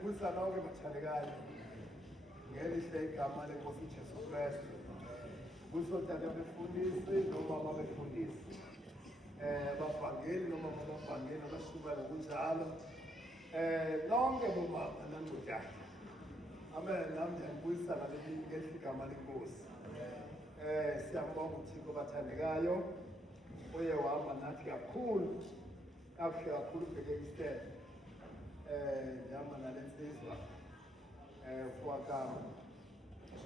Ndiyakubuza lonke bathandekayo ngelihle igama lenkosi uJesu Kristu. Kusotata befundisi noma babefundisi. Abavangeli noma abavangeli abasuka ngokunjalo. Lonke bomama nangodade. Amen. Nami ndiyakubuyisa ngelihle igama lenkosi. Siyambonga uThixo bathandekayo. Uye wahamba nathi kakhulu. Kakuhle kakhulu ubheke isitele. Ndihamba nale nsizwa. Kwakama.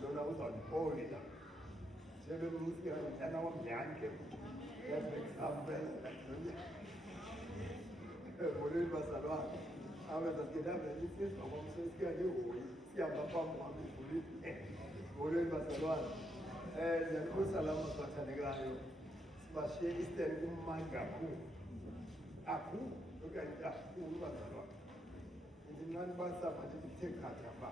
Lona uzawulihola. Njengomuziki ngiyana wamnyange. Example. Molweni bazalwane. Abazakudaba isizwa kwamsesiya ngehoyi. Siyamba phambi kwami ivulile. Molweni bazalwane. Ndiyakubuza lama bathandekayo. Sibashiye isitele kumandi kakhulu. Kakhulu. Okanye kakhulu bazalwane. Ndinqani basapha nje kuthe khatha pha.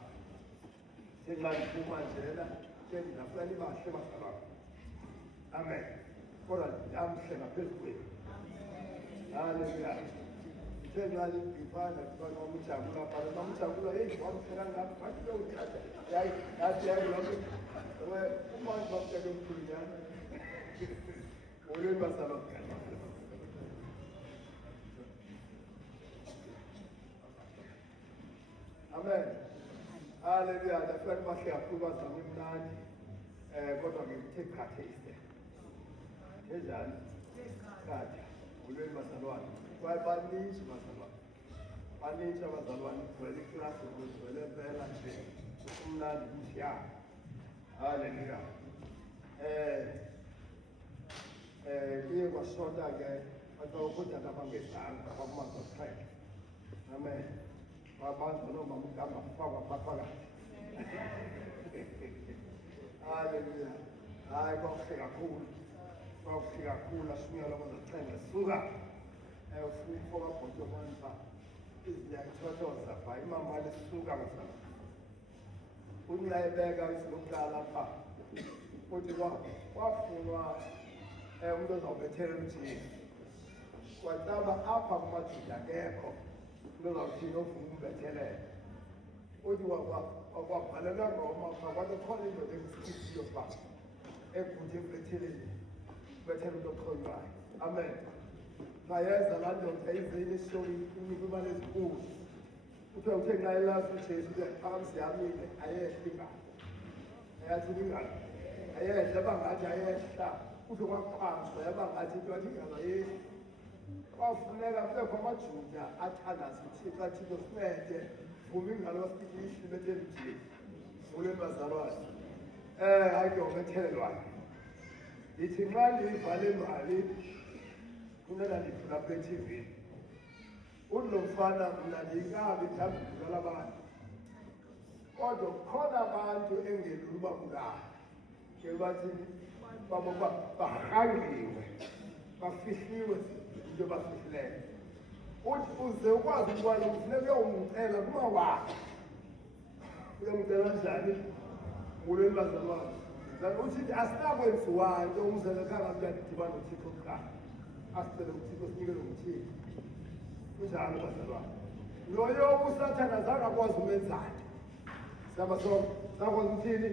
Njengathi phuma njena, ndafuna nibahle bazalwane. Amen. Kodwa ndamhle ngaphezu kwenu. Haleluya. Njengathi ngifana kubona umjabula phala, nomjabula wamhlela ngapha, bathi uyothatha. Yathi lokho. Umanzi wamhleke umkhulunyana. Molweni bazalwane. Amen. Haleluya. Ndafuna nibahle kakhulu bazalwane mnandi. Kodwa ngithe khathe isitele. Njani? Khatha. Molweni bazalwane. Baninzi bazalwane. Baninzi abazalwane. Kugcwele iklasi, kugcwele impela nje. Umnandi kusiya. Haleluya. Kuye kwashota-ke ukuthi abangezanga abakumazaqhele. Amen. Abantu noma umgama afakwa phakathi. Haleluya. Hayi kwakuhle kakhulu. Kwakuhle kakhulu ashunyelwa abazaqhele. Suka. Ufuna abhodo manje. Iziyakuthotoza pha. Imama lisuka bazalwane. Unyayibeka isilokuqala lapha. Futhi kwafunwa umuntu ozawubethela uJesu. Kwataba apha kumajuda akekho. Umuntu ozawuthini ofuna umbethelela. Uthi wakwabhalela Roma kwathi khona indoda engisikiziyo pha. Ekude ekubetheleni. Ubethela umuntu oqhonywayo. Amen. Mayeza laa ndoda izile ishori inika imali ezinkulu. Kuthiwa uthe nxa elazi uJesu phakathi yamile ayehla ingalo. Ayathi ingalo. Ayehla abangathi ayehla. Kuthi kwaqhamuka yabangathi into yathi ingalo ayehla. Kwafuneka kubekho amajuda athandaza uThixo athi sincede. Vuma ingalo wasikilishe bethele uJesu. Molweni bazalwane. Hayi ke ubethelelwayo. Yithi nxa ndiyivale imali kunena ndifuna apha eTV. Lo mfana mna ndingabi mhlawumbi ndibulala abantu. Kodwa kukhona abantu engelula uba bulala. Ke bathini? Bahangiwe. Bafihliwe into bafihleyo. Uthi uze ukwazi ukuba lo kufuneka uyomcela kumawakhe. Uyomcela njani? Molweni bazalwane. Uthi asinakwenziwayo into umzekelo khangathi uyadibana noThixo kuqala. Asicele uThixo sinikele uThixo. Kunjalo bazalwane. Loyo usathana azange akwazi umenzani. Sakwazi ukuthini?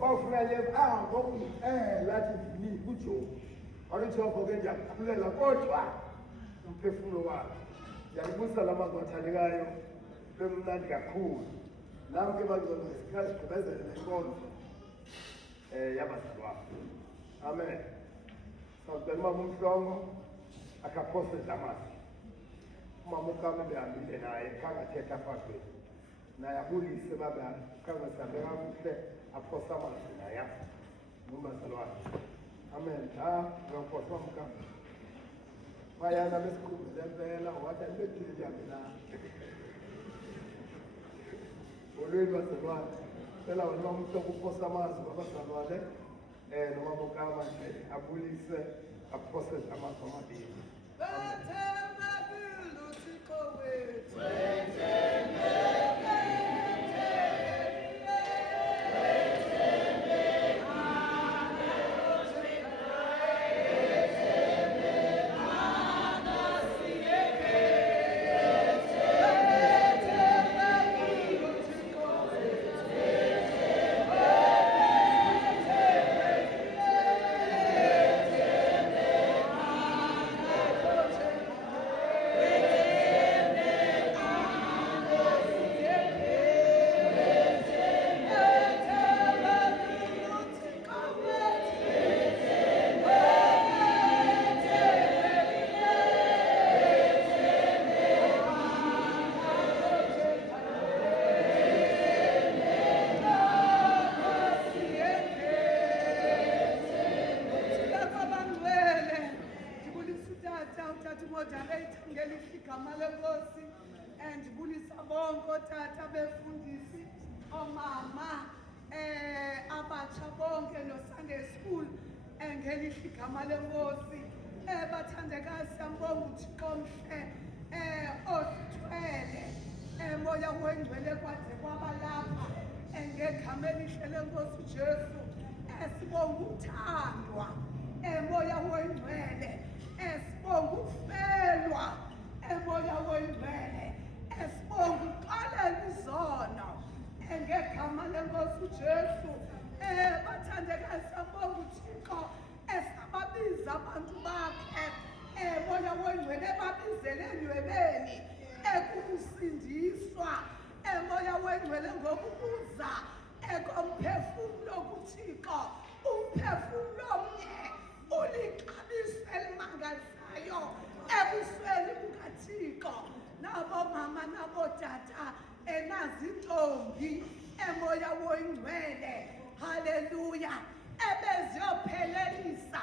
Ofuna nje lathi ngini kuJobe. WakuJobe ke ndiyakukhulela kodwa umphefumulo wakhe. Ndiyakubusisa lamazwi athandekayo. Bemnandi kakhulu. Nami ke bazalwane isikhathi sigqibezela lenkonzo. Yabazalwane. Amen. Sawucela umama uMhlongo akaphose Dlamasi. Umama uKama behambile naye khangathetha apha kwethu. Naye abulise baba khangasambe kakuhle aphosa amazwi naye. Nomazalwane. Amen. Ngakhohlwa umkama. Bayana besikhumbuze impela wathi andibethile ndiyabela. Molweni bazalwane. Phela wena umhloko uphosa amazwi babazalwane. Nomama uKama abulise aphose amazwi amabili. bonke otata befundisi, omama, abatsha bonke no-Sunday school, ngelihle igama lenkosi. Bathandekayo siyambonga uThixo omhle, osithwele, moya wengcwele kwade kwaba lapha, ngegama elihle lenkosi uJesu. Sibonga ukuthandwa, moya wengcwele, sibonga ukufelwa, moya wengcwele, sibonga ukuxolela izono, ngegama lenkosi uJesu. Bathandekayo siyambonga uThixo, esababiza abantu bakhe, moya wengcwele ebabizele enwebeni, kukusindiswa, moya wengcwele ngokubuza komphefumulo kuThixo. Umphefumulo omnye ulixabiso elimangalisayo ebusweni bukaThixo. Nabo mama nabo tata, nazintombi, moya wengcwele, haleluya, ebeziyophelelisa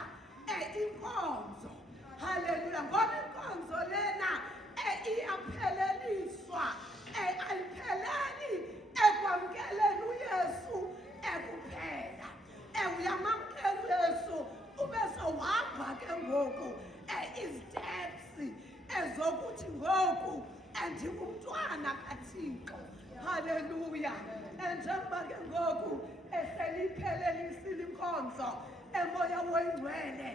inkonzo, haleluya, ngoba inkonzo lena iyapheleliswa, ayipheleli ekwamkeleni uYesu kuphela. Uyamamkela uYesu ube sowahamba ke ngoku izitepsi ezokuthi ngoku ndingumntwana kaThixo, haleluya. Njengoba ke ngoku seliphelelisa inkonzo, moya wengcwele,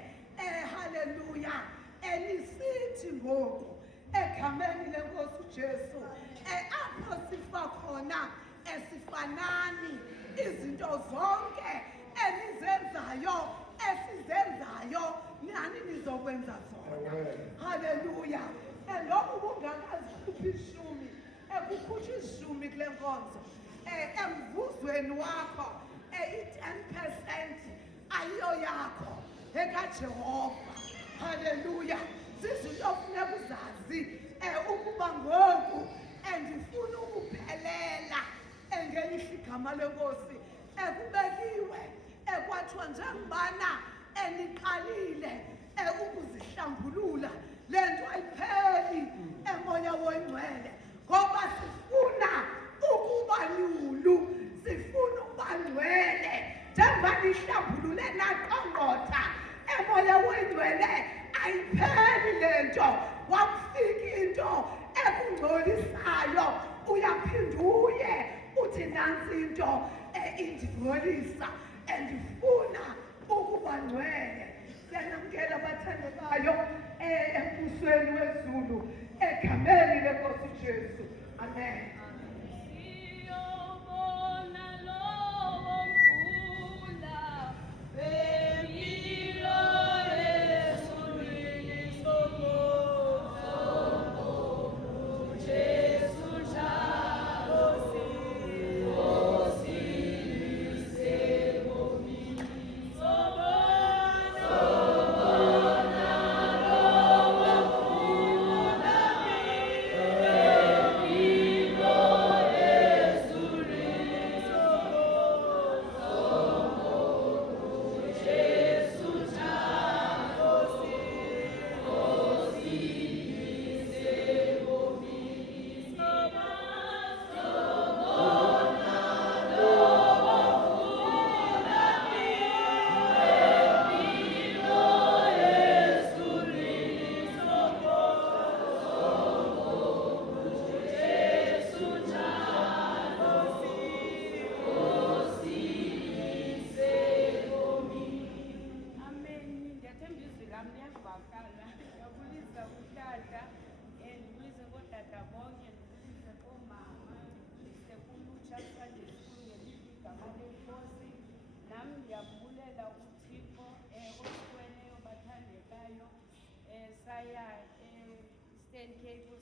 haleluya, elisithi ngoku egameni lenkosi uJesu, apho sifa khona esifanani, izinto zonke enizenzayo esizenzayo nani nizokwenza zona, haleluya. Lokhu kungakazikhuphi ishumi, kukhutshwa ishumi kule nkonzo, emvuzweni wakho, i-10% ayiyo yakho, ekaJehova, haleluya. Zizinto ofuneka uzazi, ukuba ngoku ndifuna ukuphelela, ngelihle igama lenkosi, kubekiwe, kwathiwa njengobana niqalile ukuzihlambulula, le nto ayipheli, moya wengcwele, ngoba sifuna ukuba lulu, sifuna ukuba ngcwele, njengoba nihlambulule naqongqotha, moya wengcwele, ayipheli le nto. Wakufika into ekungcolisayo, uyaphinda uye uthi nansi into indingcolisa, ndifuna ukuba ngcwele. Siyanamkela abathandekayo embusweni wezulu, egameni lenkosi uJesu, amen.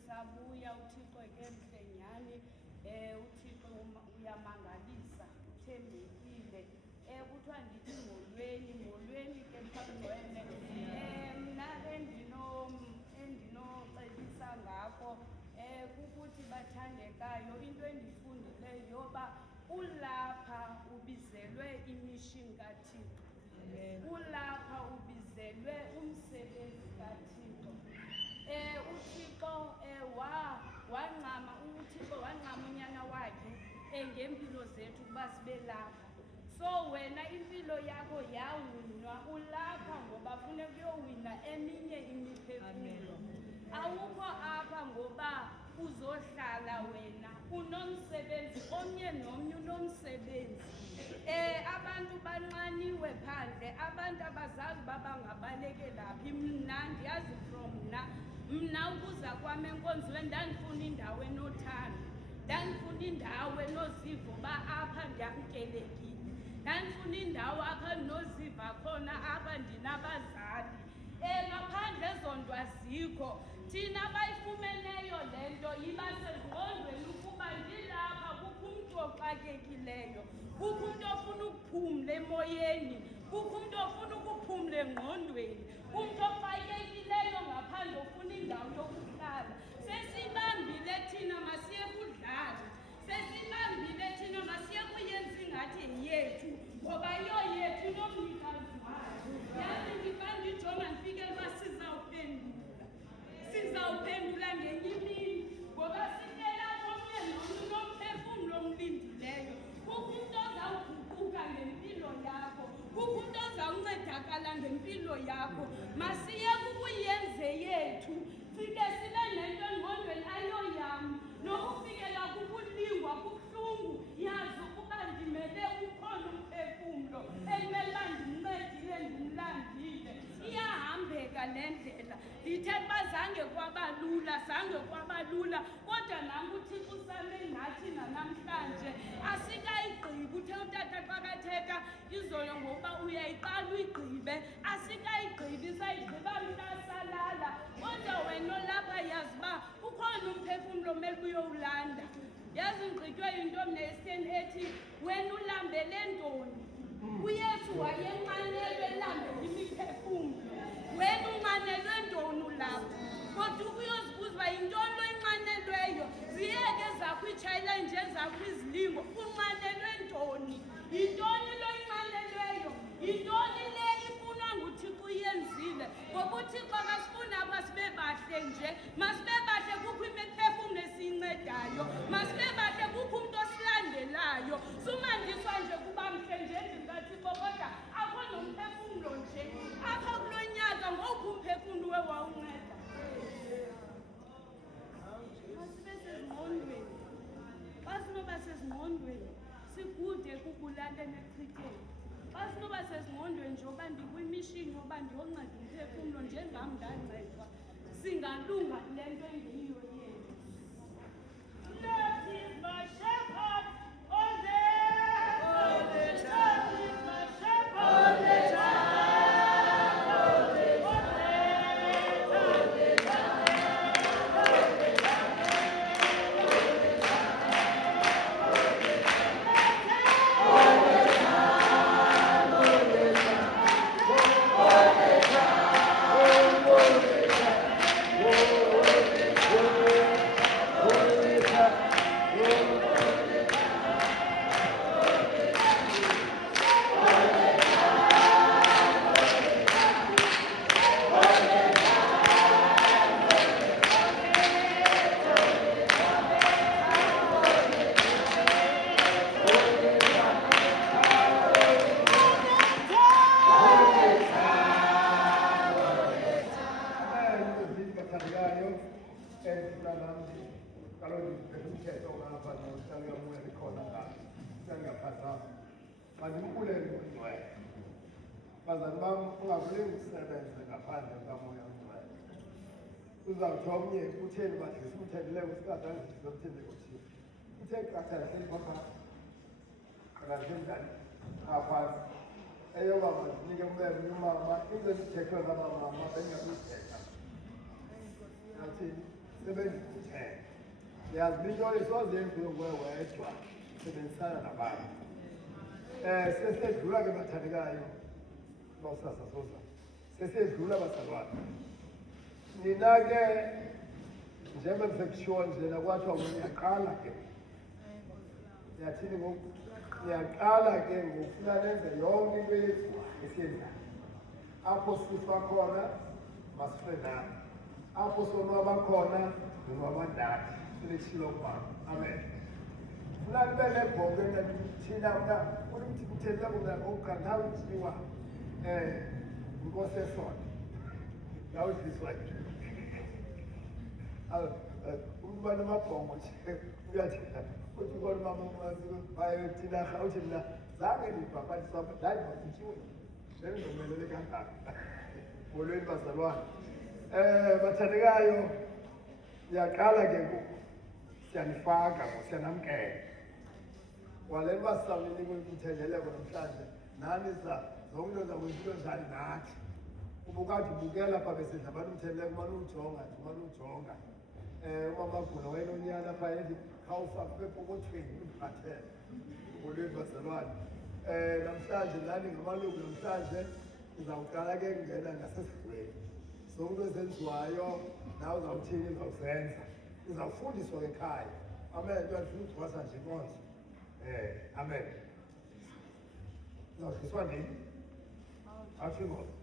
Sabuya uThixo ke nyani, uThixo uyamangalisa, uthembekile. Kuthiwa ndithi molweni ke Thangcwele. Mna endinocebisa ngako kukuthi bathandekayo, into endifundileyo yoba ulapha ubizelwe imission kaThixo, ulapha ubizelwe umsebenzi kaThixo. uThixo wancama ngeempilo zethu ukuba sibe lapha. So wena impilo yakho yawinwa, ulapha ngoba funeka uyowina eminye imiphefumlo. Awukho apha ngoba uzohlala wena, unomsebenzi, omnye nomnye unomsebenzi. Abantu banxaniwe phandle, abantu abazazi uba bangabalekela phi. Mna ndiyazi from mna ukuza kwam enkonzweni ndandifuna indawo enothando, ndandifuna indawo enoziva uba apha ndiyamkelekile, ndandifuna indawo apha ndinoziva khona apha ndinabazali. Ngaphandle ezo nto azikho. Thina abayifumeneyo le nto iba sezingqondweni ukuba ndilapha, kukho umntu oxakekileyo, kukho umntu ofuna ukuphumla emoyeni, kukho umntu ofuna ukuphumla engqondweni, umntu oxakekileyo ngaphandle ofuna indawo yokuhlala. Sesibambile thina masiye kudlala, sesibambile thina masiye kuyenza ingathi yethu, ngoba iyo yethu inomnikazi wayo. Yazi ndiba ndijonga ndifike uba sizawuphendula ngenye imini, ngoba sitela komnye nomntu nomphefumlo omlindileyo. Kukho umntu ozawuguquka ngempilo yakho, kukho umntu ozawuncedakala ngempilo yakho. Masiye kukuyenze yethu, sike sibe nento engqondweni ayoyam, nokufikela kukulingwa kubuhlungu. Yazi ukuba ndimele ukhona umphefumlo ekumele uba ndimncedile, ndimlandile. Iyahambeka le ndlela. Ndithetha uba zange kwaba lula, kodwa nam uThixo usame nathi nanamhlanje. Asikayigqibi. Uthe utata xa kathetha izolo ngokuba uyayiqala uyigqibe, asikayigqibi, sayigqiba mhlasalala. Kodwa wena olapha yazi uba ukhona umphefumlo omele uyowulanda. Yazi ngigqitywe yinto mna esitheni ethi wena ulambele ntoni? uYesu wayenqanelwe elambele imiphefumlo. Wena unqanelwe ntoni ulapha? Kodwa ukuyozibuza uba yintoni lo inqanelweyo? Ziyeke zakho itshayela nje zakho izilingo. Unqanelwe ntoni? Yintoni lo inqanelweyo? Yintoni le ifunwa nguThixo uyenzile? Ngoba uThixo akasifuni apha sibe bahle nje. Masibe bahle kukho imiphefumlo esiyincedayo. Masibe bahle kukho umntu osilandelayo. Sumandiswa nje kuba mhle nje ndingaThixo, kodwa akho nomphefumlo nje. Apha kulo nyaka ngowuphi umphefumlo wawunceda? Masibe sezingqondweni. Xa sinoba sezingqondweni sikude kubulaleni echitheni. Xa sinoba sezingqondweni nje uba ndikwimishini yoba ndiyonceda umphefumlo njengam ndancedwa, singalunga kule nto engeyiyo yethu. Lord is my shepherd all day. All the time. Lord is my shepherd all the time. All the time. All the time. All the bazali bam, ungakulingi usebenze ngaphandle kukamoya ongcwele. Uzawuthi omnye utheni badlisa umthendileyo usikadala ndisizo kuthende kuthini. Uthe qatha hleli pha qakahleli njani aphansi. Eyoba mandinike umeme umama, into ezithethwe zabamama bengakuzithetha. Nathini sebendikuthetha. Yazi into isozenziwe nguwe wedwa, sebenzisana nabantu. Sesedlula ke bathandekayo bawusasa soza. Sesedlula bazalwane. Nina ke njengoba sekushiywa nje nakwathiwa ngiyaqala ke. Yathini ngoku ngiyaqala ke ngofuna nenze yonke into yethu esiyenzayo. Apho sifa khona masifenane. Apho sonwaba khona nonwaba ndathi. Silishilo kwa. Amen. Funa libe nebhongo thina mna ukuthi kuthela kuna okukhantawo isiwa Nkosi esonto. Now this way. Umntwana amabhongo nje uyathi uthi kona mama bayothina uthi mina zange ndibhabhatisa hayi basitshiwe sengizomelele kankani molweni bazalwane bathandekayo ndiyaqala ke ngoku siyanifaka siyanamkela kwale nto sisamninika umthendeleko namhlanje nani zonke into zakwenziwe njani nathi ubukade ubukela pha besidla abantu umthendeleko umane uwujonga nje umane uwujonga umamagula wayenonyana pha khawufaka bepokothweni undiphathele molweni bazalwane namhlanje nani ngamalungu namhlanje ndizawuqala ke kungena ngasesigweni zonke into ezenziwayo nawe uzawuthini uzawuzenza uzawufundiswa ekhaya amen nto andifuna uthwasa nje inkonzo amen uzawudliswa nini atsho inkonzo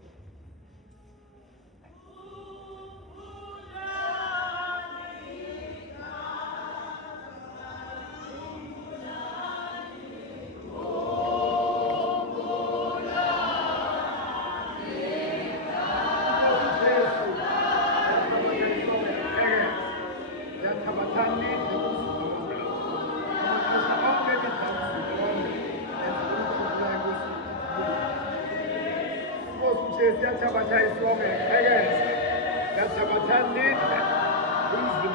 Siyachabatha isonge ekhekeza. Siyachabatha nini.